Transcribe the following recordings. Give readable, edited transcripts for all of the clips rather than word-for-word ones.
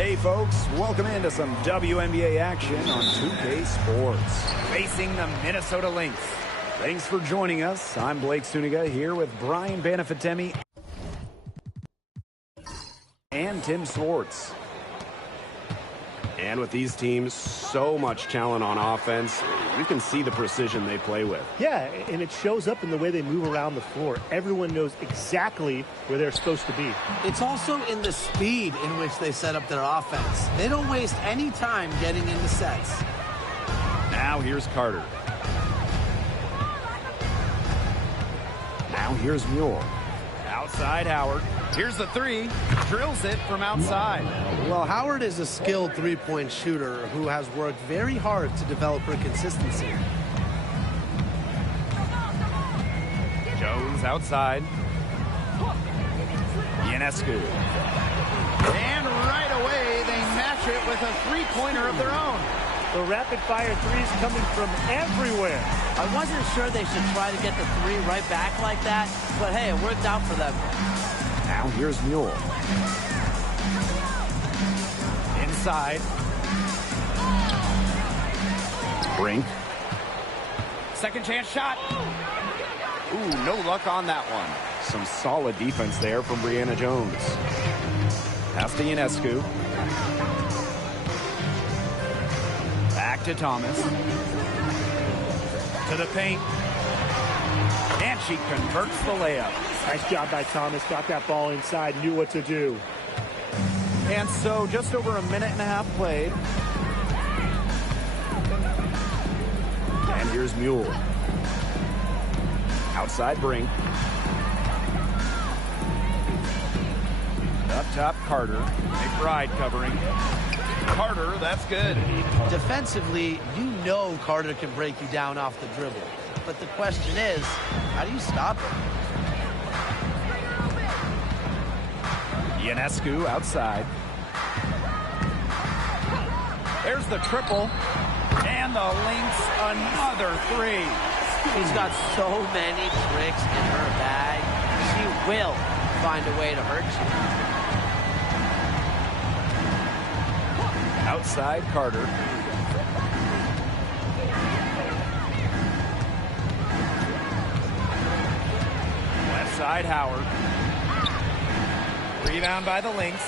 Hey folks, welcome into some WNBA action on 2K Sports. Facing the Minnesota Lynx. Thanks for joining us. I'm Blake Suniga here with Brian Banafitemi and Tim Swartz. And with these teams, so much talent on offense, you can see the precision they play with. Yeah, and it shows up in the way they move around the floor. Everyone knows exactly where they're supposed to be. It's also in the speed in which they set up their offense. They don't waste any time getting into sets. Now here's Carter. Now here's Mule. Outside Howard. Here's the three. Drills it from outside. Well, Howard is a skilled three-point shooter who has worked very hard to develop her consistency. Jones outside. Ionescu. And right away, they match it with a three-pointer of their own. The rapid-fire threes coming from everywhere. I wasn't sure they should try to get the three right back like that, but hey, it worked out for them. Now here's Mule. Inside. Brink. Second chance shot. Ooh, no luck on that one. Some solid defense there from Brianna Jones. Pass to Ionescu. Back to Thomas. To the paint. And she converts the layup. Nice job by Thomas. Got that ball inside, knew what to do. And so just over a minute and a half played. And here's Mule. Outside Brink. Up top Carter. McBride covering. Carter, that's good. Defensively, you know Carter can break you down off the dribble. But the question is, how do you stop it? Ionescu outside. There's the triple. And the Lynx, another three. She's got so many tricks in her bag. She will find a way to hurt you. Outside Carter. Left side Howard. Rebound by the Lynx.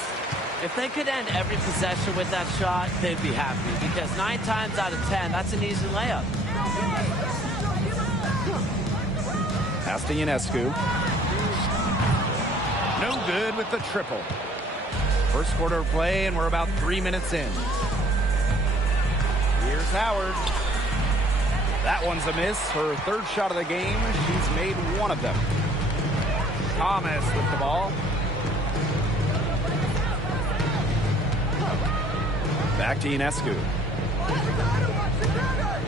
If they could end every possession with that shot, they'd be happy. Because 9 times out of 10, that's an easy layup. Pass to Ionescu. No good with the triple. First quarter of play, and we're about 3 minutes in. Here's Howard. That one's a miss. Her third shot of the game. She's made one of them. Thomas with the ball. Back to Ionescu.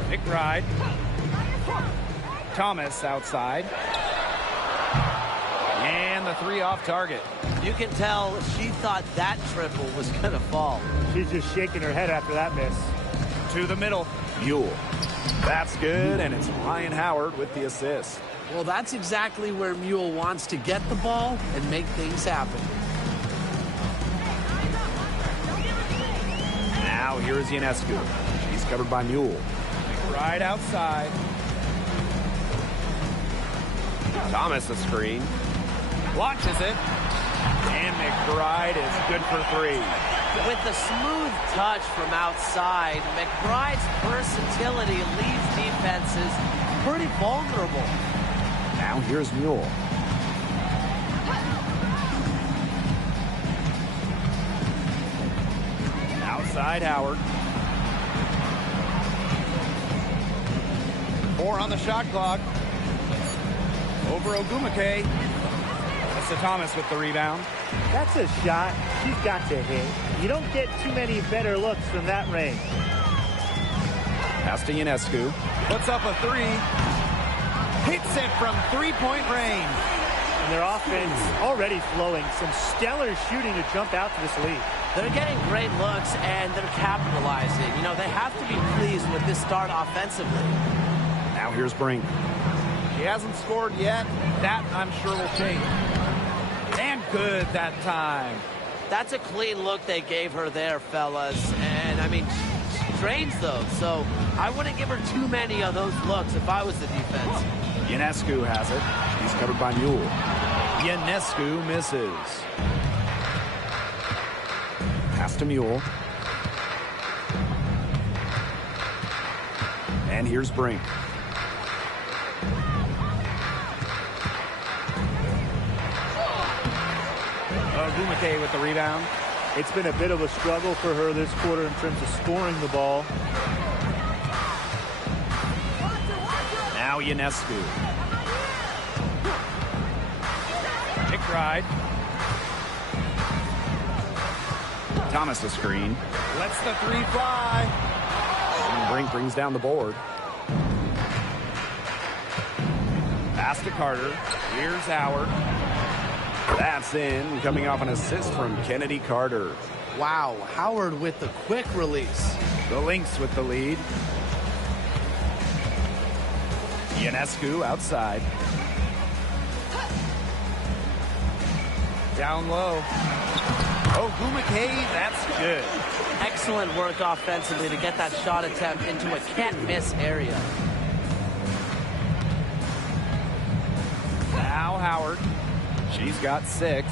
McBride. Thomas outside. And the three off target. You can tell she thought that triple was going to fall. She's just shaking her head after that miss. To the middle. Mule. That's good, and it's Ryan Howard with the assist. Well, that's exactly where Mule wants to get the ball and make things happen. Now here's Ionescu. She's covered by Mule. Right outside. Thomas a screen. Launches it. And McBride is good for three. With the smooth touch from outside, McBride's versatility leaves defenses pretty vulnerable. Now here's Mule. Outside Howard. 4 on the shot clock. Over Ogumake. That's to Thomas with the rebound. That's a shot she's got to hit. You don't get too many better looks from that range. Pass to Ionescu. Puts up a three. Hits it from three-point range. And their offense already flowing. Some stellar shooting to jump out to this lead. They're getting great looks, and they're capitalizing. You know, they have to be pleased with this start offensively. Now here's Brink. She hasn't scored yet. That, I'm sure, will change. And good that time. That's a clean look they gave her there, fellas. And, I mean, she trains those, so I wouldn't give her too many of those looks if I was the defense. Ionescu has it. He's covered by Mule. Ionescu misses. Pass to Mule. And here's Brink. Gumake with the rebound. It's been a bit of a struggle for her this quarter in terms of scoring the ball. Now Ionescu. McBride. Thomas the screen. Lets the three fly. And Brink brings down the board. Pass to Carter. Here's Howard. That's in, coming off an assist from Kennedy Carter. Wow, Howard with the quick release. The Lynx with the lead. Ionescu outside. Down low. Oh, Gumake, that's good. Excellent work offensively to get that shot attempt into a can't-miss area. Now Howard. She's got 6.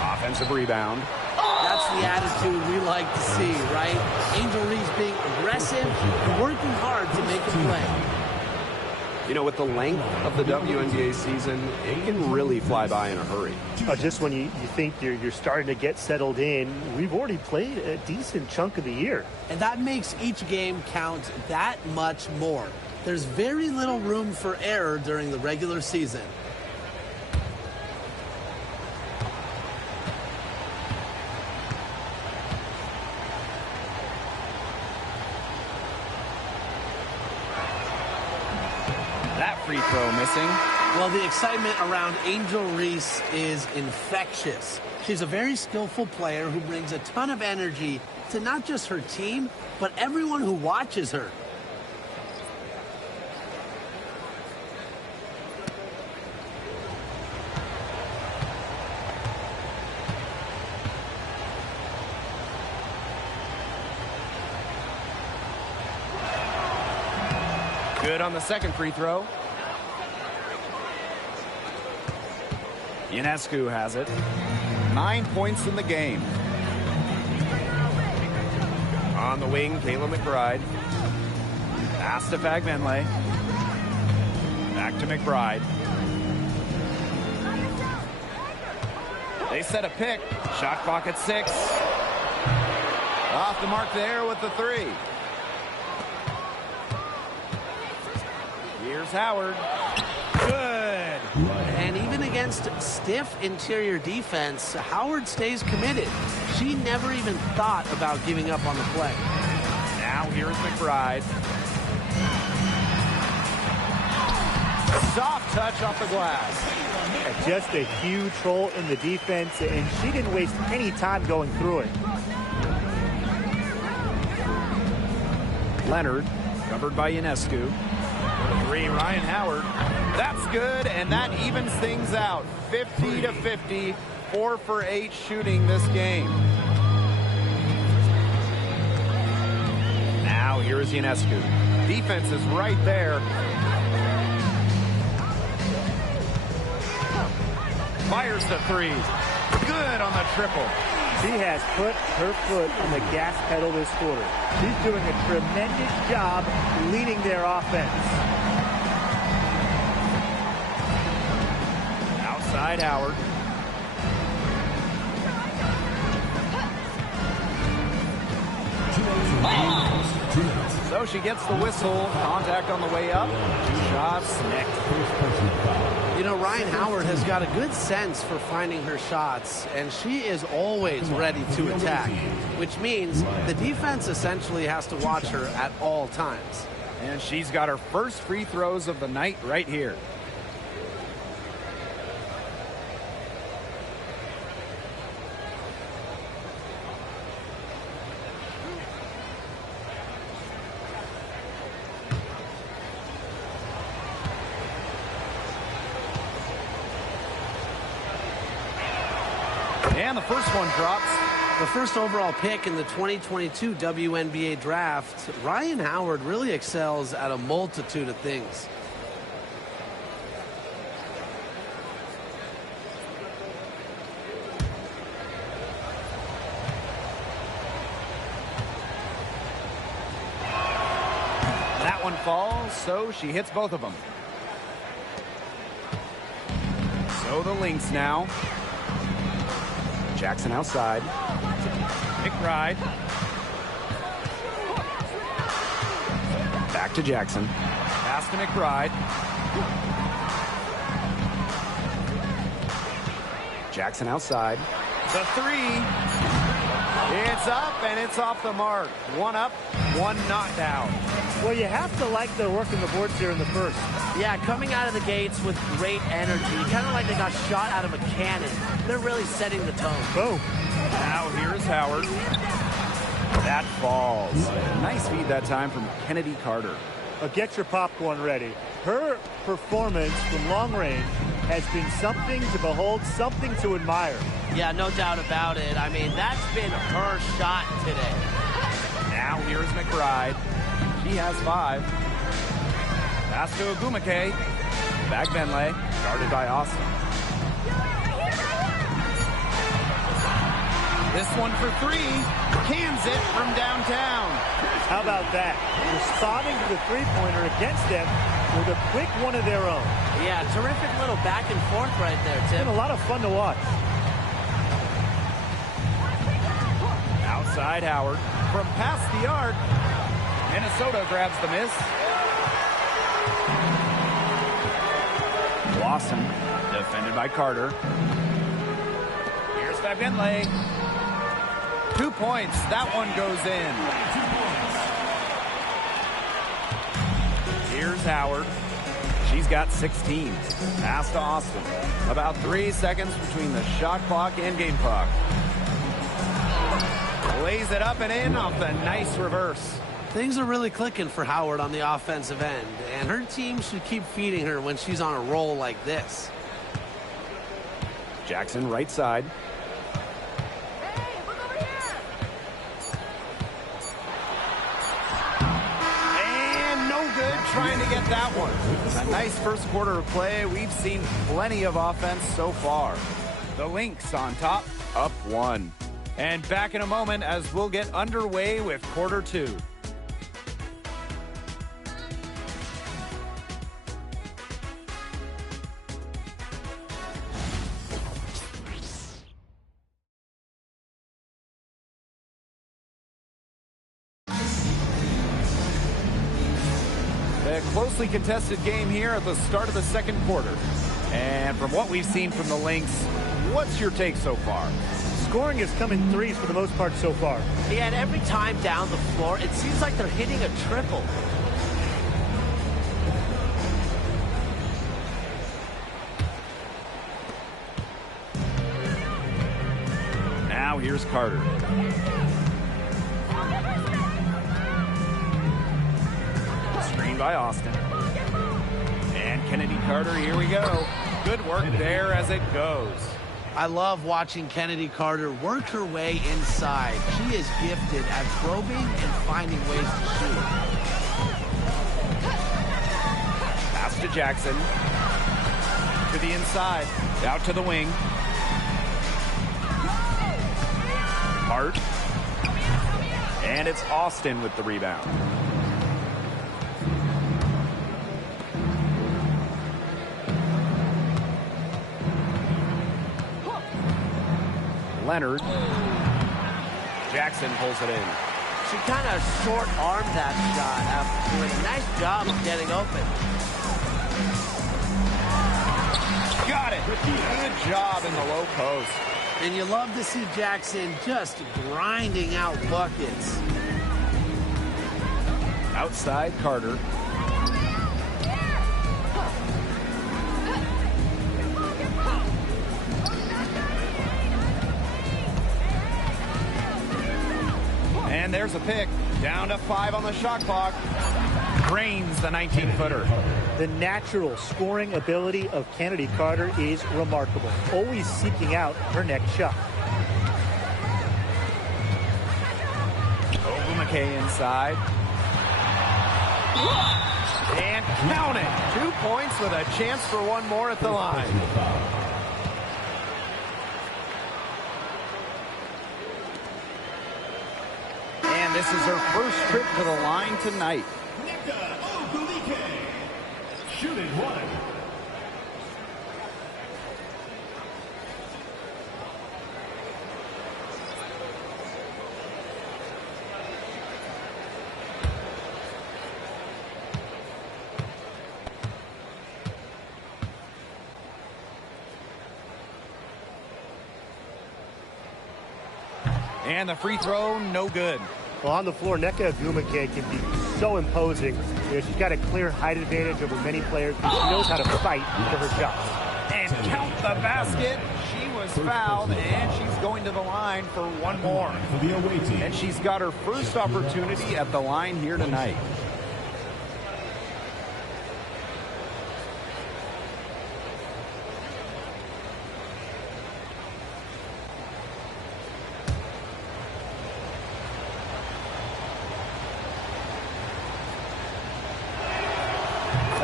Offensive rebound. That's the attitude we like to see, right? Angel Reese being aggressive and working hard to make a play. You know, with the length of the WNBA season, it can really fly by in a hurry. Just when you think you're starting to get settled in, we've already played a decent chunk of the year. And that makes each game count that much more. There's very little room for error during the regular season. Free throw missing. Well, the excitement around Angel Reese is infectious. She's a very skillful player who brings a ton of energy to not just her team, but everyone who watches her. Good on the second free throw. Ionescu has it. 9 points in the game. On the wing, Kayla McBride. Pass to Fagmenle. Back to McBride. They set a pick. Shot clock at 6. Off the mark there with the 3. Here's Howard. Good. And even against stiff interior defense, Howard stays committed. She never even thought about giving up on the play. Now here's McBride. Soft touch off the glass. Just a huge hole in the defense, and she didn't waste any time going through it. Leonard, covered by Ionescu. 3, Ryan Howard. That's good, and that evens things out. 50 to 50, 4 for 8 shooting this game. Now here is Ionescu. Defense is right there. Fires the 3. Good on the triple. She has put her foot on the gas pedal this quarter. She's doing a tremendous job leading their offense. Outside Howard. So she gets the whistle. Contact on the way up. 2 shots next. You know, Ryan Howard has got a good sense for finding her shots, and she is always ready to attack, which means the defense essentially has to watch her at all times. And she's got her first free throws of the night right here. And the first one drops. The first overall pick in the 2022 WNBA draft, Ryan Howard really excels at a multitude of things. That one falls, so she hits both of them. So the Lynx now. Jackson outside. McBride. Back to Jackson. Pass to McBride. Jackson outside. The three. It's up and it's off the mark. One up, one not down. Well, you have to like their work in the boards here in the first. Yeah, coming out of the gates with great energy, kind of like they got shot out of a cannon. They're really setting the tone. Boom. Now here's Howard. That falls. Nice feed that time from Kennedy Carter. Get your popcorn ready. Her performance from long range has been something to behold, something to admire. Yeah, no doubt about it. I mean, that's been her shot today. Now here's McBride. She has 5. Pass to Agumake. Back Benlay. Guarded by Austin. This one for 3. Cans it from downtown. How about that? Responding to the three-pointer against them with a quick one of their own. Yeah, terrific little back and forth right there, It's Tim. been a lot of fun to watch. Outside Howard. From past the arc. Minnesota grabs the miss. Lawson, defended by Carter. Here's Benlay. 2 points. That one goes in. Here's Howard. She's got 16. Pass to Austin. About 3 seconds between the shot clock and game clock. Lays it up and in off the nice reverse. Things are really clicking for Howard on the offensive end, and her team should keep feeding her when she's on a roll like this. Jackson right side. And no good trying to get that one. A nice first quarter of play. We've seen plenty of offense so far. The Lynx on top, up 1. And back in a moment as we'll get underway with quarter 2. A closely contested game here at the start of the second quarter. And from what we've seen from the Lynx, what's your take so far? Scoring has come in threes for the most part so far. Yeah, and every time down the floor, it seems like they're hitting a triple. Now here's Carter. Screen by Austin. And Kennedy Carter, here we go. Good work there as it goes. I love watching Kennedy Carter work her way inside. She is gifted at probing and finding ways to shoot. Pass to Jackson. To the inside. Out to the wing. Hart. And it's Austin with the rebound. Leonard. Jackson pulls it in. She kind of short-armed that shot after doing a nice job of getting open. Got it. Good job in the low post. And you love to see Jackson just grinding out buckets. Outside Carter. And there's a pick. Down to 5 on the shot clock. Drains the 19-footer. The natural scoring ability of Kennedy Carter is remarkable. Always seeking out her next shot. Ogwumike inside. And count it. 2 points with a chance for one more at the line. And this is her first trip to the line tonight. Shooting one. And the free throw, no good. Well, on the floor, Nneka Ogwumike can be so imposing. You know, she's got a clear height advantage over many players, but she knows how to fight for her shots. And count the basket. She was fouled, and she's going to the line for one more. And she's got her first opportunity at the line here tonight.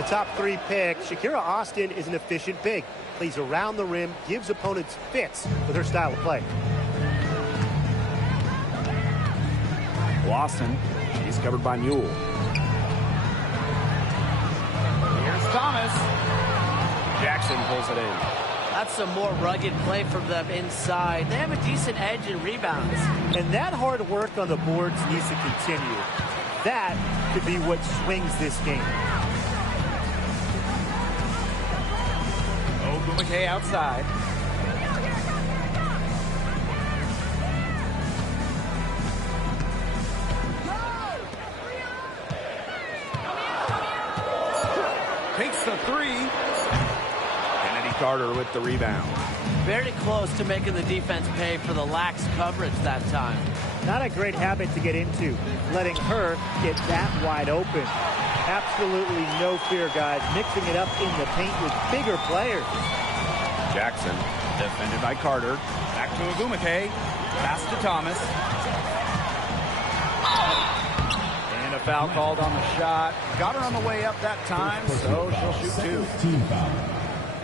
Top three pick, Shakira Austin is an efficient big. Plays around the rim, gives opponents fits with her style of play. Lawson, she's covered by Mule. Here's Thomas. Jackson pulls it in. That's some more rugged play from them inside. They have a decent edge in rebounds. And that hard work on the boards needs to continue. That could be what swings this game. Ogwumike outside. Takes the three. Kennedy Carter with the rebound. Very close to making the defense pay for the lax coverage that time. Not a great habit to get into, letting her get that wide open. Absolutely no fear, guys. Mixing it up in the paint with bigger players. Jackson, Defended by Carter. Back to Ogwumike. Pass to Thomas. And a foul called on the shot. Got her on the way up that time, so she'll shoot two.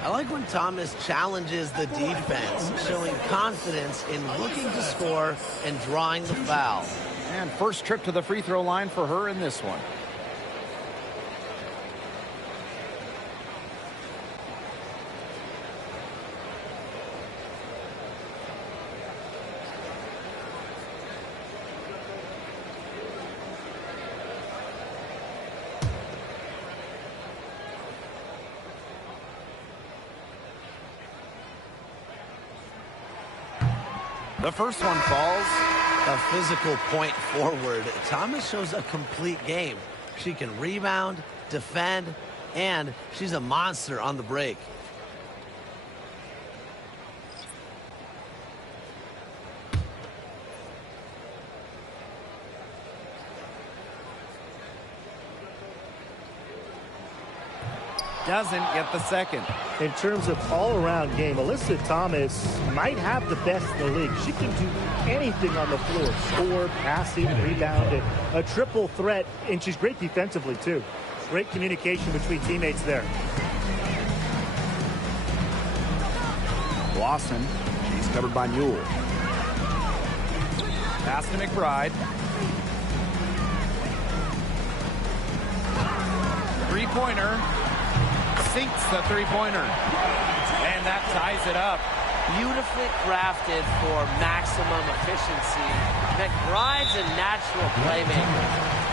I like when Thomas challenges the defense, showing confidence in looking to score and drawing the foul. And first trip to the free throw line for her in this one. The first one falls. A physical point forward. Thomas shows a complete game. She can rebound, defend, and she's a monster on the break. Doesn't get the second. In terms of all-around game, Alyssa Thomas might have the best in the league. She can do anything on the floor. Score, passing, rebound, and a triple threat. And she's great defensively, too. Great communication between teammates there. Lawson, she's covered by Mule. Pass to McBride. Three-pointer. Sinks the three-pointer. And that ties it up. Beautifully crafted for maximum efficiency. McBride's a natural playmaker.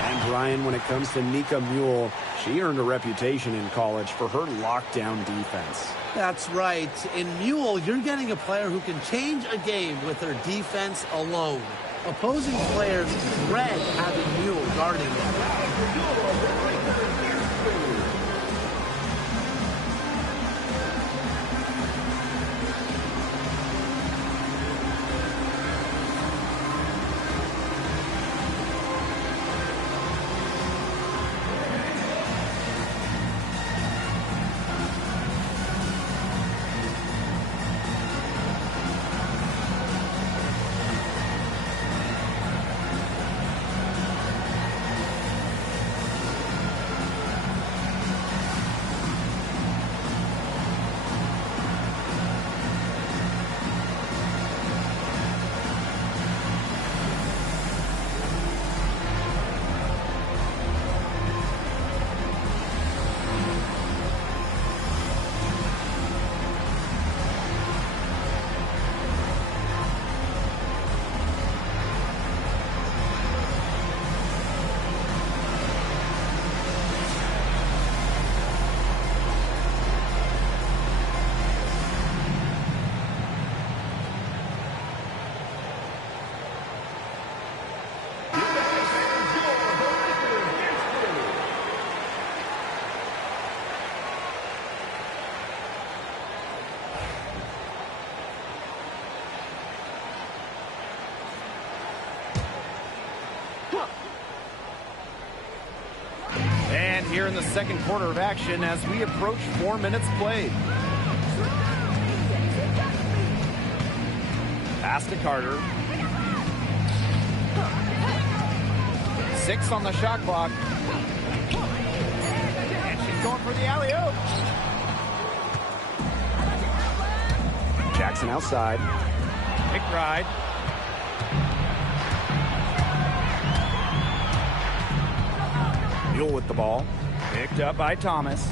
And Ryan, when it comes to Nika Mule, she earned a reputation in college for her lockdown defense. That's right. In Mule, you're getting a player who can change a game with her defense alone. Opposing players dread having Mule guarding them. And here in the second quarter of action as we approach 4 minutes played. Pass to Carter. 6 on the shot clock. And she's going for the alley-oop. Jackson outside. McBride. Mule with the ball. Picked up by Thomas.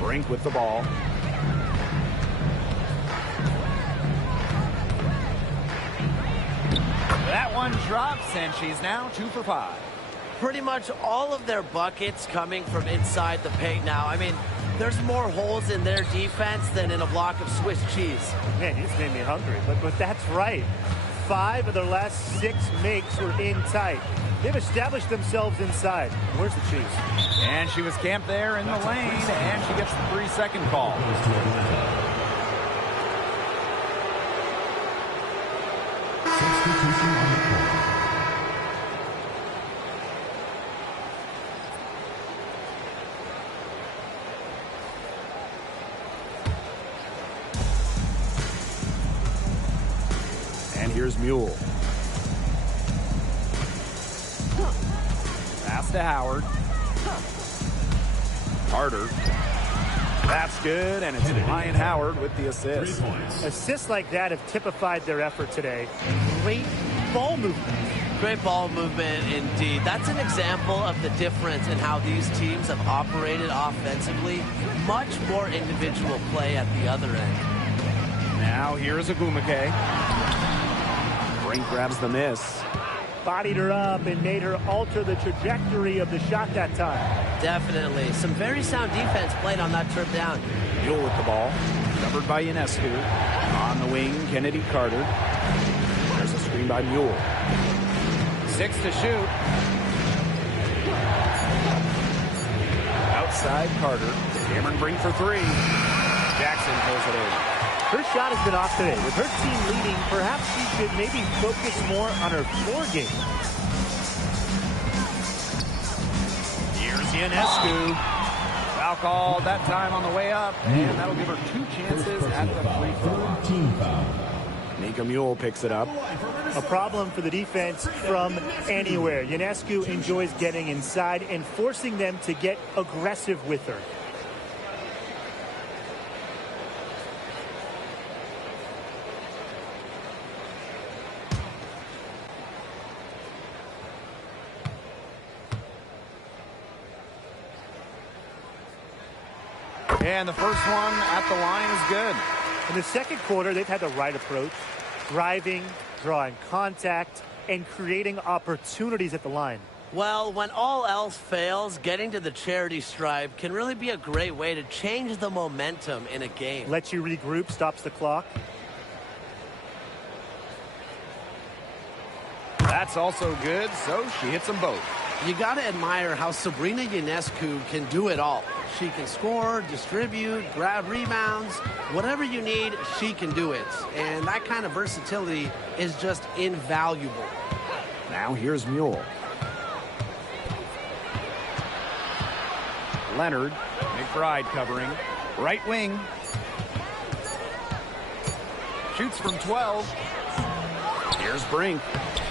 Brink with the ball. That one drops, and she's now 2 for 5. Pretty much all of their buckets coming from inside the paint now. I mean, there's more holes in their defense than in a block of Swiss cheese. Man, you just made me hungry. But that's right. 5 of their last 6 makes were in tight. They've established themselves inside. Where's the cheese? And she was camped there in the lane, and she gets the 3-second call. And here's Mule. Pass to Howard. Carter. That's good, and it's Ryan Howard with the assist. Assists like that have typified their effort today. Great ball movement. Great ball movement indeed. That's an example of the difference in how these teams have operated offensively. Much more individual play at the other end. Now here's Agumake. Brink grabs the miss. Bodied her up and made her alter the trajectory of the shot that time. Definitely. Some very sound defense played on that trip down. Mule with the ball. Covered by Ionescu. On the wing, Kennedy Carter. There's a screen by Mule. 6 to shoot. Outside Carter. Cameron Brink for 3. Jackson pulls it in. Her shot has been off today. With her team leading, perhaps she should maybe focus more on her floor game. Here's Ionescu. Foul called that time on the way up, and that'll give her 2 chances at the free throw line. Nika Mule picks it up. A problem for the defense from anywhere. Ionescu enjoys getting inside and forcing them to get aggressive with her. And the first one at the line is good. In the second quarter, they've had the right approach. Driving, drawing contact, and creating opportunities at the line. Well, when all else fails, getting to the charity stripe can really be a great way to change the momentum in a game. Lets you regroup, stops the clock. That's also good, so she hits them both. You got to admire how Sabrina Ionescu can do it all. She can score, distribute, grab rebounds. Whatever you need, she can do it. And that kind of versatility is just invaluable. Now here's Mule. Leonard. McBride covering. Right wing. Shoots from 12. Here's Brink.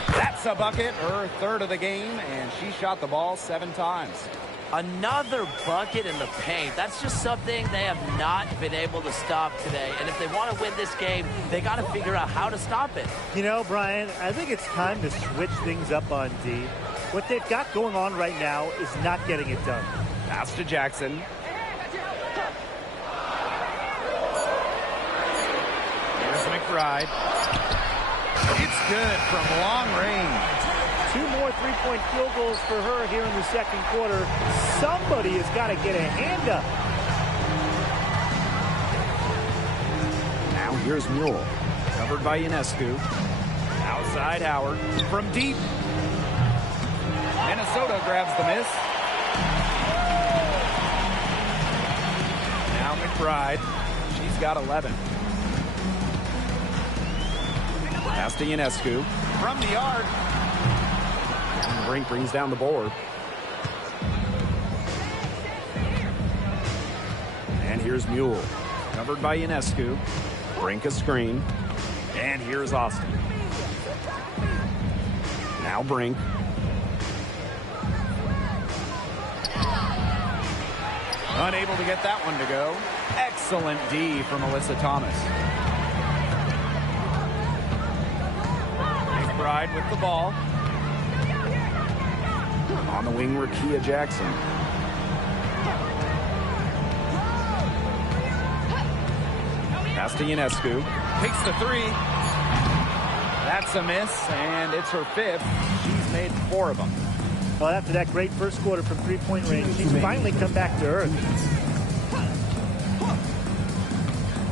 That's a bucket, her 3rd of the game, and she shot the ball 7 times. Another bucket in the paint. That's just something they have not been able to stop today. And if they want to win this game, they got to figure out how to stop it. You know, Brian, I think it's time to switch things up on D. What they've got going on right now is not getting it done. Pass to Jackson. Here's McBride. It's good from long range. 2 more three-point field goals for her here in the second quarter. Somebody has got to get a hand up. Now here's Mule. Covered by Ionescu. Outside Howard. From deep. Minnesota grabs the miss. Now McBride. She's got 11. Pass to Ionescu. From the arc. Brink brings down the board. And here's Mule. Covered by Ionescu. Brink a screen. And here's Austin. Now Brink. Unable to get that one to go. Excellent D from Alyssa Thomas. McBride with the ball. On the wing, Rakia Jackson. Pass to Ionescu. Takes the three. That's a miss, and it's her fifth. She's made 4 of them. Well, after that great first quarter from three-point range, she's finally come back to earth.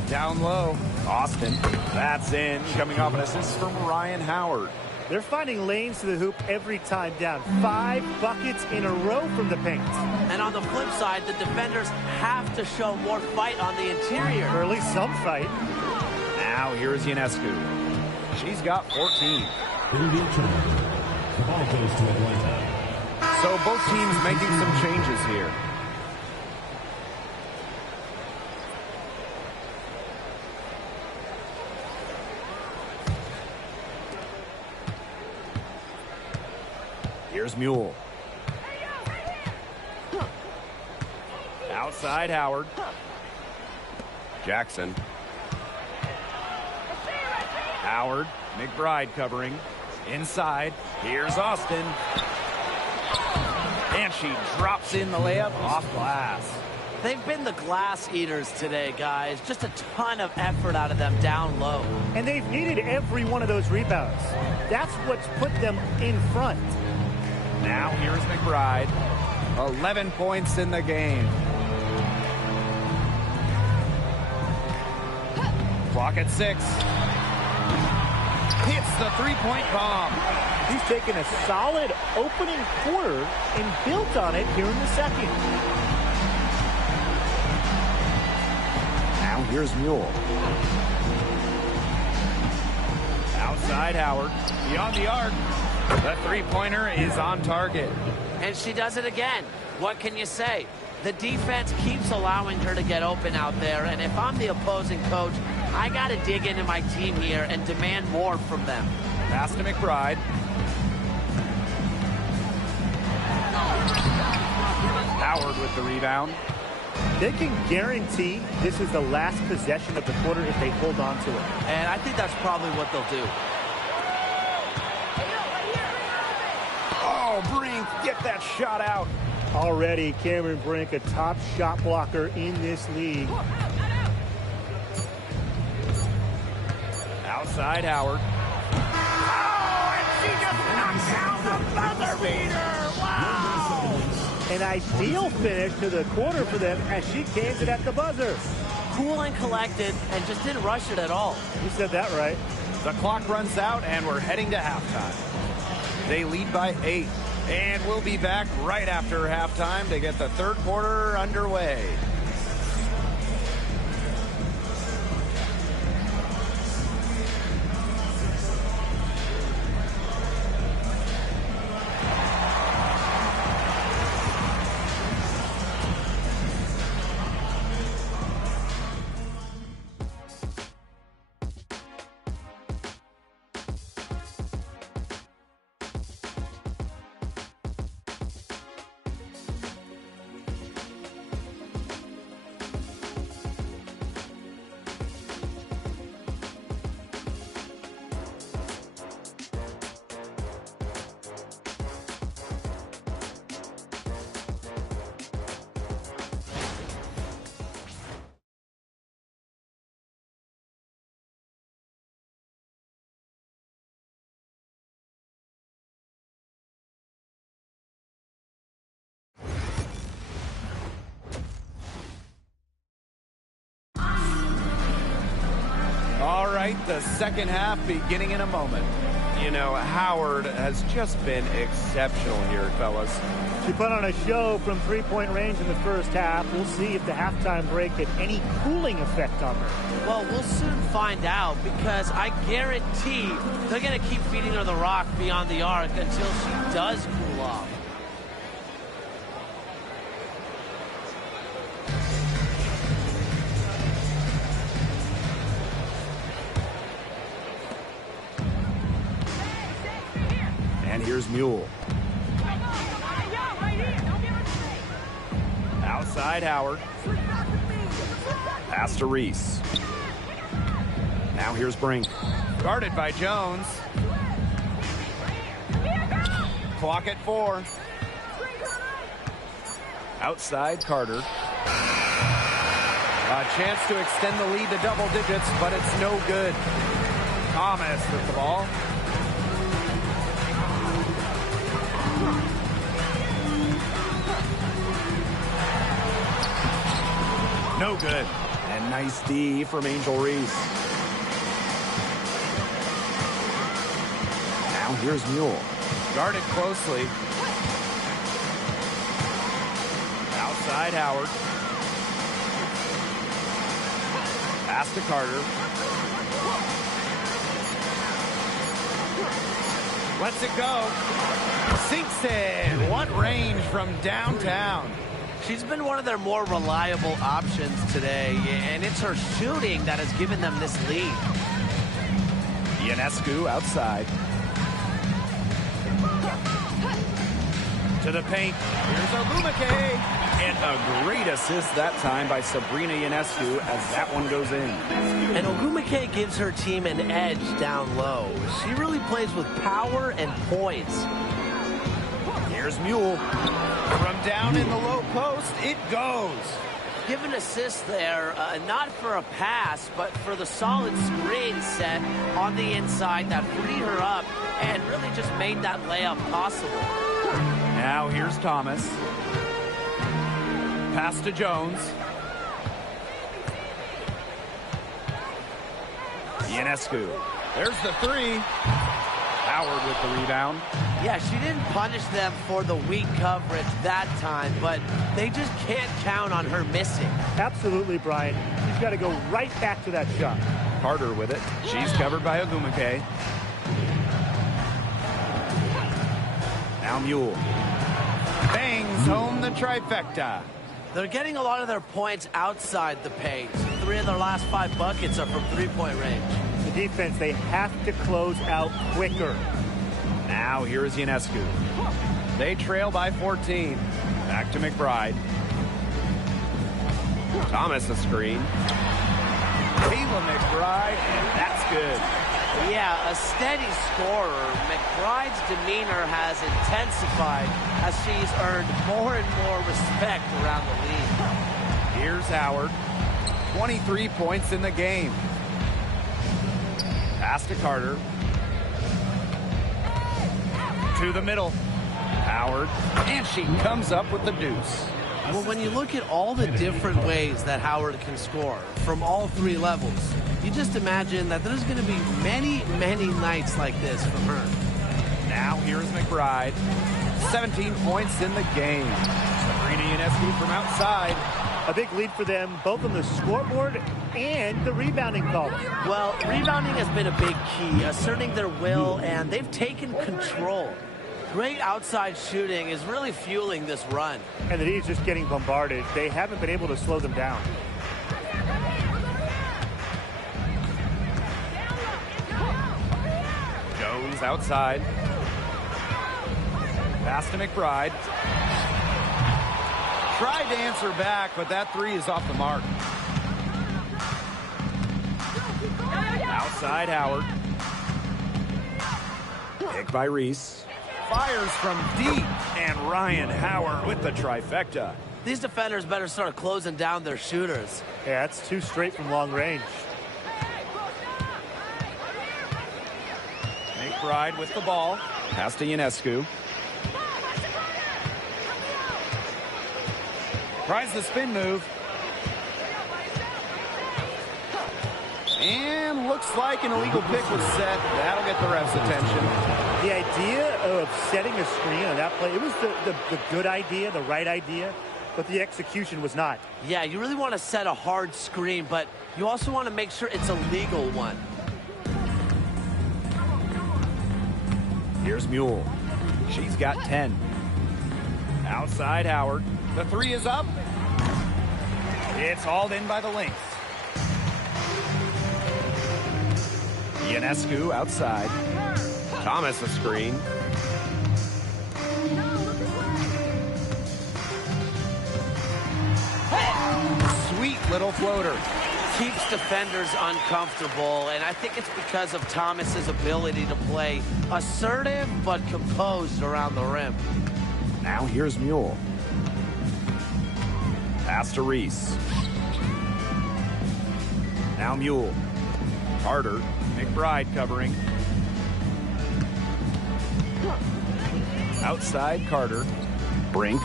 Down low. Austin. That's in. Coming off an assist from Ryan Howard. They're finding lanes to the hoop every time down. 5 buckets in a row from the paint. And on the flip side, the defenders have to show more fight on the interior. Or at least some fight. Now here's Ionescu. She's got 14. India turnover. The ball goes to Atlanta. So both teams making some changes here. Here's Mule. Outside Howard. Jackson. Howard. McBride covering. Inside. Here's Austin. And she drops in the layup off glass. They've been the glass eaters today, guys. Just a ton of effort out of them down low. And they've needed every one of those rebounds. That's what's put them in front. Now here's McBride. 11 points in the game. Clock at 6. Hits the three-point bomb. He's taken a solid opening quarter and built on it here in the second. Now here's Mule. Outside Howard. Beyond the arc. The three-pointer is on target. And she does it again. What can you say? The defense keeps allowing her to get open out there, and if I'm the opposing coach, I got to dig into my team here and demand more from them. Pass to McBride. Howard with the rebound. They can guarantee this is the last possession of the quarter if they hold on to it. And I think that's probably what they'll do. Oh, Brink, get that shot out. Already, Cameron Brink, a top shot blocker in this league. Outside Howard. Oh, and she just knocked down the buzzer beater. Wow. An ideal finish to the quarter for them as she cans it at the buzzer. Cool and collected and just didn't rush it at all. You said that right. The clock runs out and we're heading to halftime. They lead by 8. And we'll be back right after halftime to get the third quarter underway. All right, the second half beginning in a moment. You know, Howard has just been exceptional here, fellas. She put on a show from three-point range in the first half. We'll see if the halftime break had any cooling effect on her. Well, we'll soon find out, because I guarantee they're going to keep feeding her the rock beyond the arc until she does cool off. And here's Mule. Outside Howard. Pass to Reese. Now here's Brink. Guarded by Jones. Clock at 4. Outside Carter. A chance to extend the lead to double digits, but it's no good. Thomas with the ball. No good. And nice D from Angel Reese. Now here's Mule. Guarded closely. Outside Howard. Pass to Carter. Lets it go. Sinks it. What range from downtown. She's been one of their more reliable options today, and it's her shooting that has given them this lead. Ionescu outside. To the paint. Here's Ogumake. And a great assist that time by Sabrina Ionescu as that one goes in. And Ogumake gives her team an edge down low. She really plays with power and poise. Here's Mule. From down in the low post, it goes. Give an assist there, not for a pass, but for the solid screen set on the inside that freed her up and really just made that layup possible. Now here's Thomas. Pass to Jones. Ionescu. There's the 3. Howard with the rebound. Yeah, she didn't punish them for the weak coverage that time, but they just can't count on her missing. Absolutely, Brian. She's got to go right back to that shot. Carter with it. She's covered by Ogumake. Now Mule. Bangs home the trifecta. They're getting a lot of their points outside the paint. 3 of their last 5 buckets are from three-point range. The defense, they have to close out quicker. Now here's Ionescu. They trail by 14. Back to McBride. Thomas a screen. Kayla McBride, and that's good. Yeah, a steady scorer. McBride's demeanor has intensified as she's earned more and more respect around the league. Here's Howard. 23 points in the game. Pass to Carter. To the middle. Howard. And she comes up with the deuce. Well, when you look at all the different ways that Howard can score from all 3 levels, you just imagine that there's going to be many, many nights like this from her. Now here's McBride. 17 points in the game. Sabrina Ionescu from outside. A big lead for them, both on the scoreboard and the rebounding column. Well, rebounding has been a big key, asserting their will, and they've taken control. Great outside shooting is really fueling this run. And the D is just getting bombarded. They haven't been able to slow them down. Jones outside. Pass to McBride. Tried to answer back, but that 3 is off the mark. Outside Howard. Pick by Reese. Fires from deep. And Ryan Howard with the trifecta. These defenders better start closing down their shooters. Yeah, that's 2 straight from long range. McBride with the ball. Pass to Ionescu. Tries the spin move. And looks like an illegal pick was set. That'll get the ref's attention. The idea of setting a screen on that play, it was the good idea, the right idea, but the execution was not. Yeah, you really want to set a hard screen, but you also want to make sure it's a legal one. Here's Mule. She's got 10. Outside Howard. The three is up. It's hauled in by the Lynx. Ionescu outside. Thomas a screen. Sweet little floater. Keeps defenders uncomfortable, and I think it's because of Thomas's ability to play assertive but composed around the rim. Now here's Mule. Pass to Reese. Now Mule. Carter. McBride covering. Outside Carter. Brink.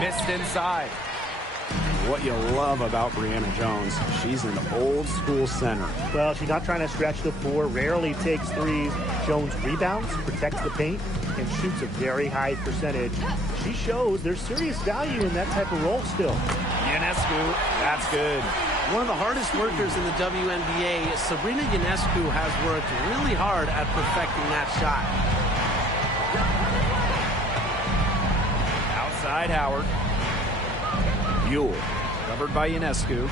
Missed inside. What you love about Brianna Jones, she's an old school center. Well, she's not trying to stretch the floor, rarely takes threes. Jones rebounds, protects the paint, and shoots a very high percentage. She shows there's serious value in that type of role still. Ionescu, that's good. One of the hardest workers in the WNBA, Sabrina Ionescu, has worked really hard at perfecting that shot. Outside Howard. Mule, covered by Ionescu.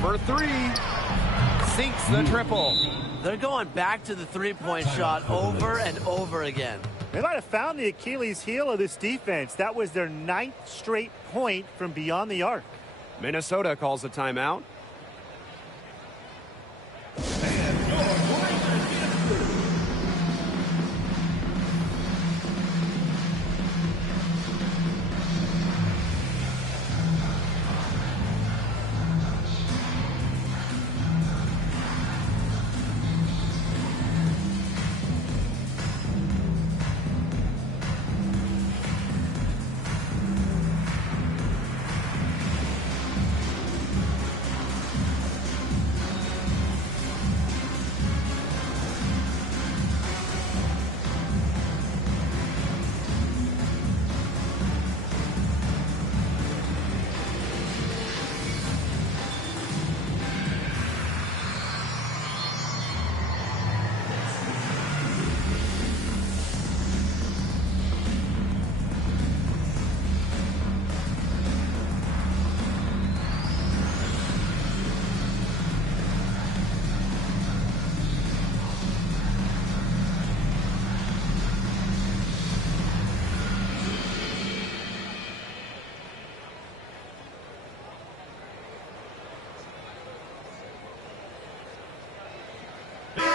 For three. Sinks the triple. They're going back to the three-point shot over and over again. They might have found the Achilles heel of this defense. That was their 9th straight point from beyond the arc. Minnesota calls a timeout.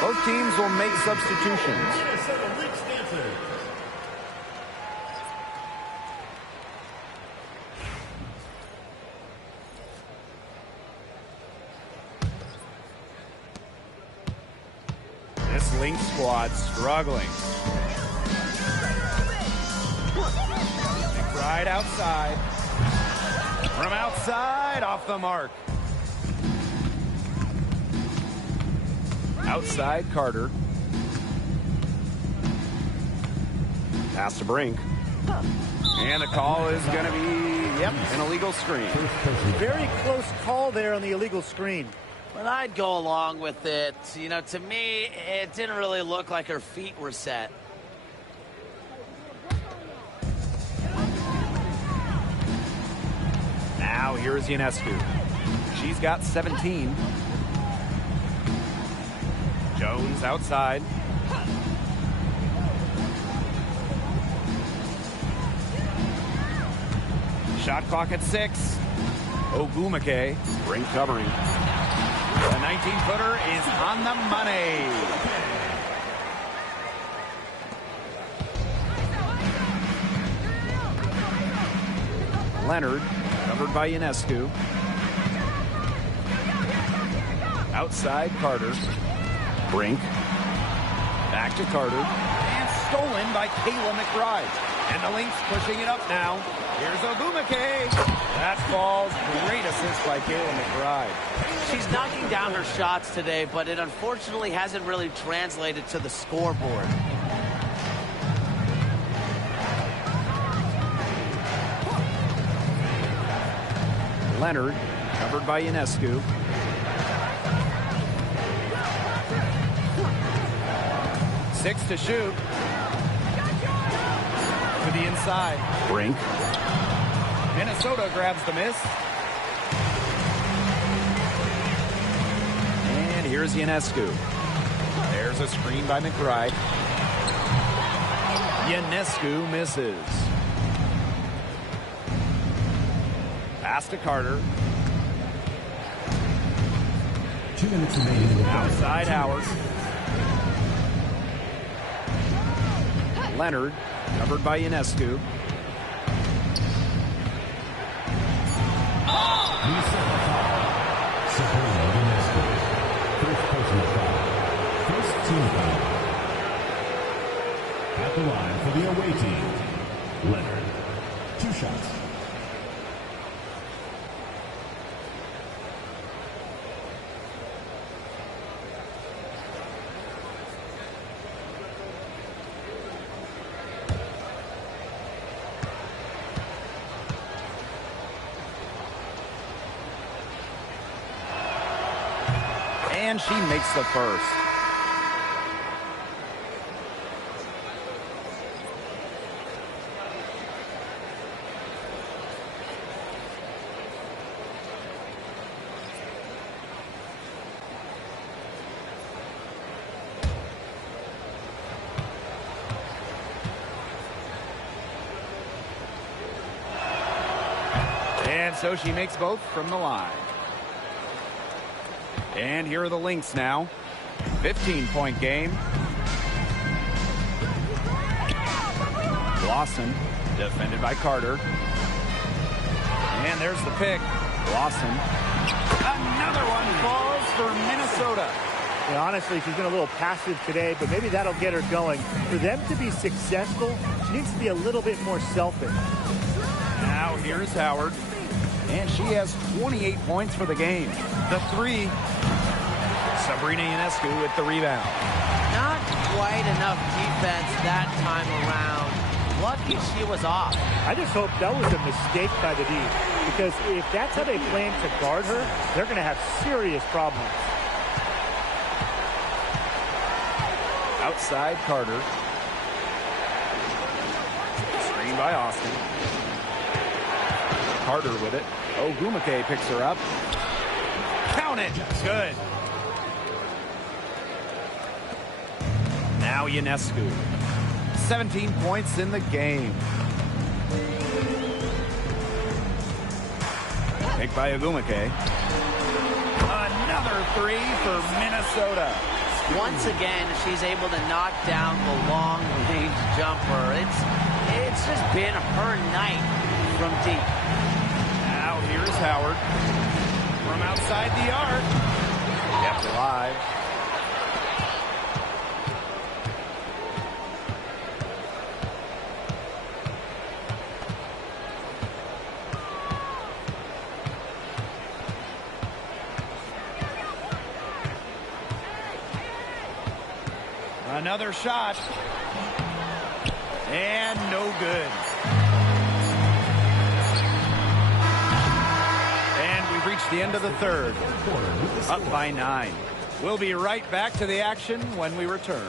Both teams will make substitutions. This Lynx squad struggling. Right outside. From outside, off the mark. Outside Carter. Pass to Brink. And the call is going to be, an illegal screen. Very close call there on the illegal screen. But I'd go along with it. You know, to me, it didn't really look like her feet were set. Now here's Ionescu. She's got 17. Jones outside. Shot clock at 6. Ogumake. Brink covering. The 19-footer is on the money. Leonard, covered by Ionescu. Outside Carter. Brink. Back to Carter. And stolen by Kayla McBride. And the Lynx pushing it up now. Here's Ogumake. That falls. Great assist by Kayla McBride. She's knocking down her shots today, but it unfortunately hasn't really translated to the scoreboard. Leonard, covered by Ionescu. Six to shoot. To the inside. Brink. Minnesota grabs the miss. And here's Ionescu. There's a screen by McBride. Ionescu misses. Pass to Carter. 2 minutes remaining. Outside Howard. Leonard, covered by Ionescu. Sabrina Ionescu. First personal foul. First team foul. At the line for the away team, Leonard. 2 shots. And she makes the first. And so she makes both from the line. And here are the Lynx now. 15-point game. Lawson, defended by Carter. And there's the pick. Lawson. Another one falls for Minnesota. Yeah, honestly, she's been a little passive today, but maybe that'll get her going. For them to be successful, she needs to be a little bit more selfish. Now here's Howard. And she has 28 points for the game. The three. Sabrina Ionescu with the rebound. Not quite enough defense that time around. Lucky she was off. I just hope that was a mistake by the D, because if that's how they plan to guard her, they're going to have serious problems. Outside Carter. Screen by Austin. Carter with it. Ogumake picks her up. Count it. Good. Now Ionescu. 17 points in the game. Picked by Ogumake. Another three for Minnesota. Once again, she's able to knock down the long-range jumper. It's just been her night from deep. Now here's Howard. From outside the arc. Kept alive. Another shot. And no good. And we've reached the end of the third. Up by 9. We'll be right back to the action when we return.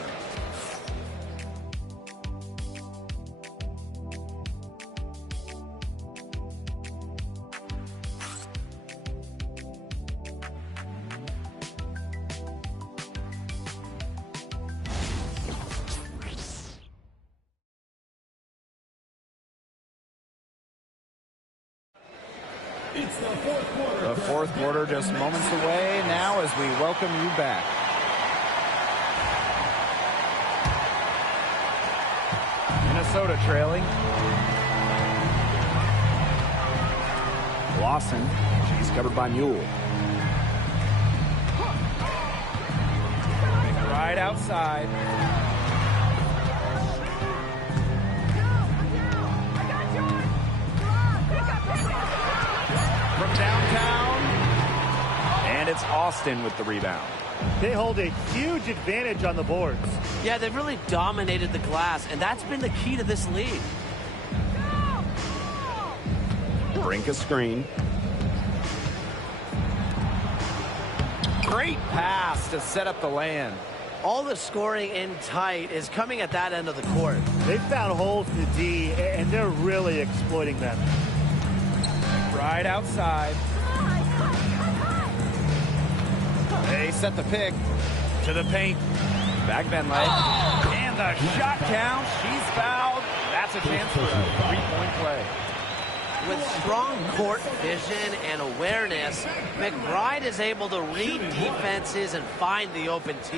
It's the fourth quarter. The fourth quarter just moments away now as we welcome you back. Minnesota trailing. Lawson. She's covered by Mule. Right outside. Boston with the rebound. They hold a huge advantage on the boards. Yeah, they've really dominated the glass, and that's been the key to this lead. Brink a screen. Great pass to set up the land. All the scoring in tight is coming at that end of the court. They've found holes in the D, and they're really exploiting them. Right outside. They set the pick to the paint. Back bend leg. And the shot count. She's fouled. That's a chance for a three-point play. With strong court vision and awareness, McBride is able to read defenses and find the open tee.